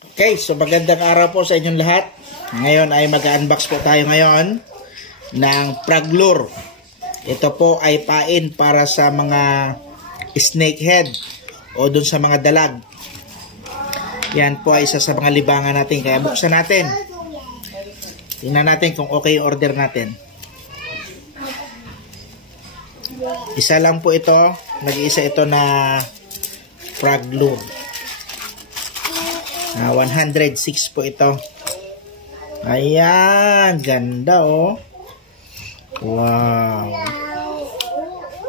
Okay, so magandang araw po sa inyong lahat. Ngayon ay mag-unbox po tayo ngayon ng Praglure. Ito po ay pain para sa mga snakehead o dun sa mga dalag. Yan po ay isa sa mga libangan natin. Kaya buksan natin. Tingnan natin kung okay yung order natin. Isa lang po ito. Nag-iisa ito na Praglure. 106 po ito. Ayan, ganda oh. Wow.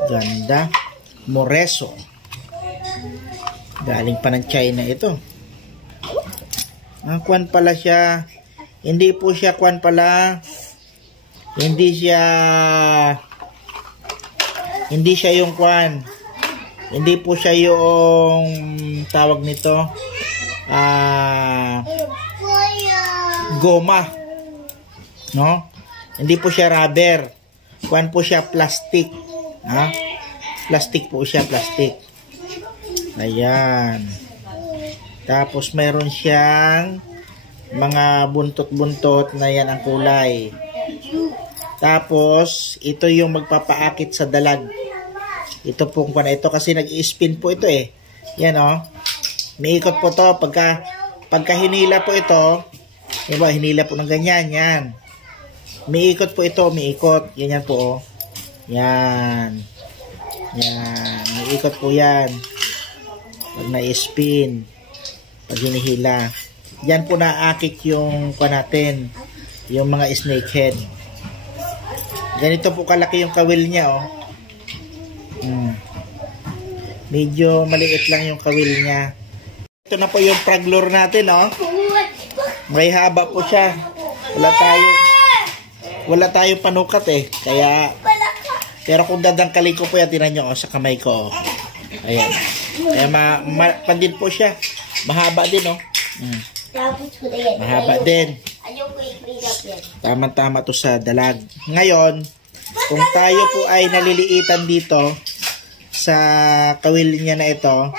Ganda. Moreso. Galing pa ng China ito. Kwan pala siya. Hindi po siya kwan pala. Hindi siya yung kwan. Hindi po siya yung tawag nito. Goma, no? Hindi po siya rubber. Kuan po siya plastic. Plastic po siya, plastic. Ayan. Tapos mayroon siyang mga buntot-buntot na yan ang kulay. Tapos ito yung magpapaakit sa dalag. Ito po kuan ito kasi nag-i-spin po ito eh. Yan oh. May ikot po to. Pagka hinila po ito, diba, hinila po ng ganyan, yan. May ikot po ito, may ikot. Ganyan po, oh. Yan. Yan. May ikot po yan. Pag na-spin, pag hinihila. Yan po naakit yung pa natin, yung mga snakehead. Ganito po kalaki yung kawil niya, oh. Medyo maliit lang yung kawil niya. Ito na po yung Praglure natin, oh. May haba po siya. Wala tayo panukat eh. Kaya, pero kung dadangkalin ko po yan, tinan nyo, oh, sa kamay ko, oh. Ayan. Kaya pandin po siya. Mahaba din, oh. Mahaba din. Tama-tama to sa dalag. Ngayon, kung tayo po ay naliliitan dito sa kawil niya na ito,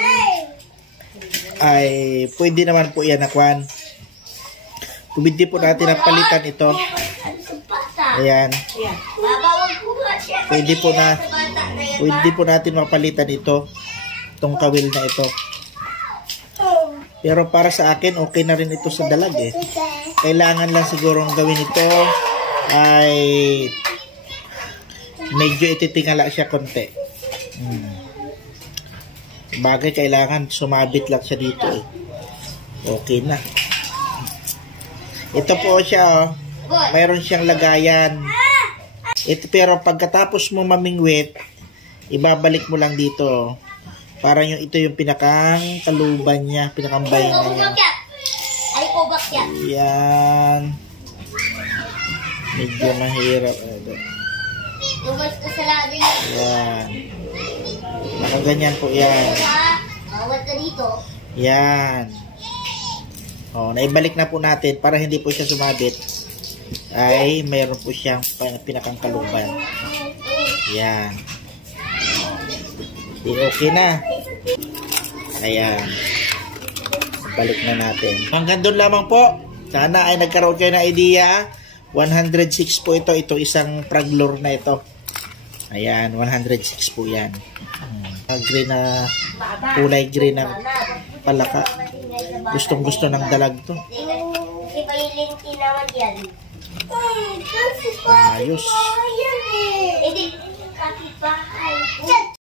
ay pwede naman po yan na kwan. Pwede po natin na palitan ito. Ayan. Pwede po natin mapalitan ito. Itong kawil na ito. Pero para sa akin, okay na rin ito sa dalag eh. Kailangan lang siguro ang gawin ito ay medyo ititingala siya konti. Bagay kailangan sumabit lang siya dito eh. Okay na. Ito po siya oh. Mayroon siyang lagayan. Ito pero pagkatapos mo mamingwit, ibabalik mo lang dito. Para yung ito yung pinakang kaluban niya, pinakang bahinga niya. Yan. Medyo mahirap. Yan. Nakaganyan po yan. Yan. O, naibalik na po natin para hindi po siya sumabit. Ay, mayroon po siyang pinakang kaluban. Yan. Okay na. Ayan. Balik na natin. Hanggang doon lamang po. Sana ay nagkaroon kayo ng idea. 106 po ito. Ito isang Praglure na ito. Ayan, 106 po yan. Green na, kulay green na palaka. Gustong gusto ng dalag to. Ayos.